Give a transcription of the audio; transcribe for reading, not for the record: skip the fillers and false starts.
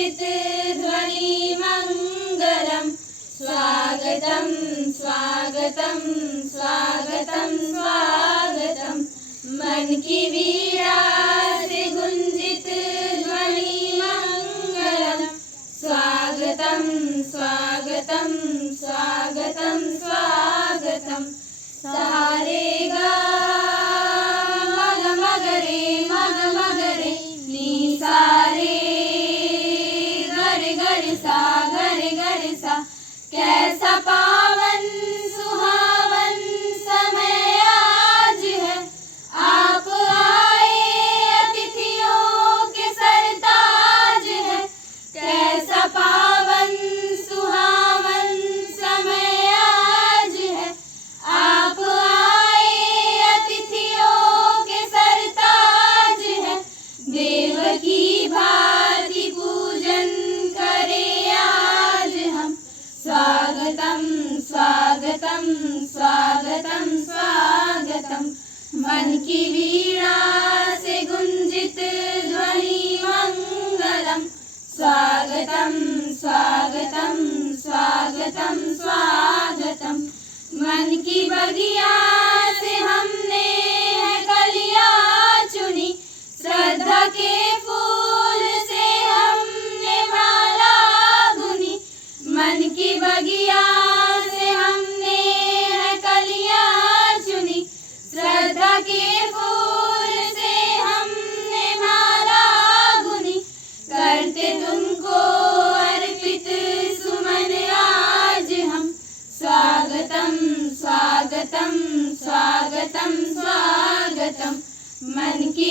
गुंजित ध्वनि मंगलम। स्वागतम स्वागतम स्वागतम स्वागतम। मन की वीणा से गुंजित ध्वनि मंगलम। स्वागतम स्वागतम स्वागतम स्वागतम। सारे गा मग मगरे मग मगरे नी सारे गर गर सा। कैसा पावन सुहावन समय आज है। आप आए अतिथियों के सरताज है। कैसा पावन सुहावन समय आज है। आप आए अतिथियों के सरताज है। देव की भांति पूजन करे आज हम। स्वागतम स्वागतम स्वागतम स्वागतम। मन की वीणा से गुंजित ध्वनि मंगलम। स्वागतम स्वागतम स्वागतम स्वागतम। मन की बगिया से हमने है कलियां चुनी। श्रद्धा के फूल से हमने माला बुनी। मन की बगिया से हमने है कलियां चुनी। श्रद्धा के फूल से हमने माला बुनी। करते तुमको अर्पित सुमन आज हम। स्वागतम स्वागतम स्वागतम स्वागतम। मन की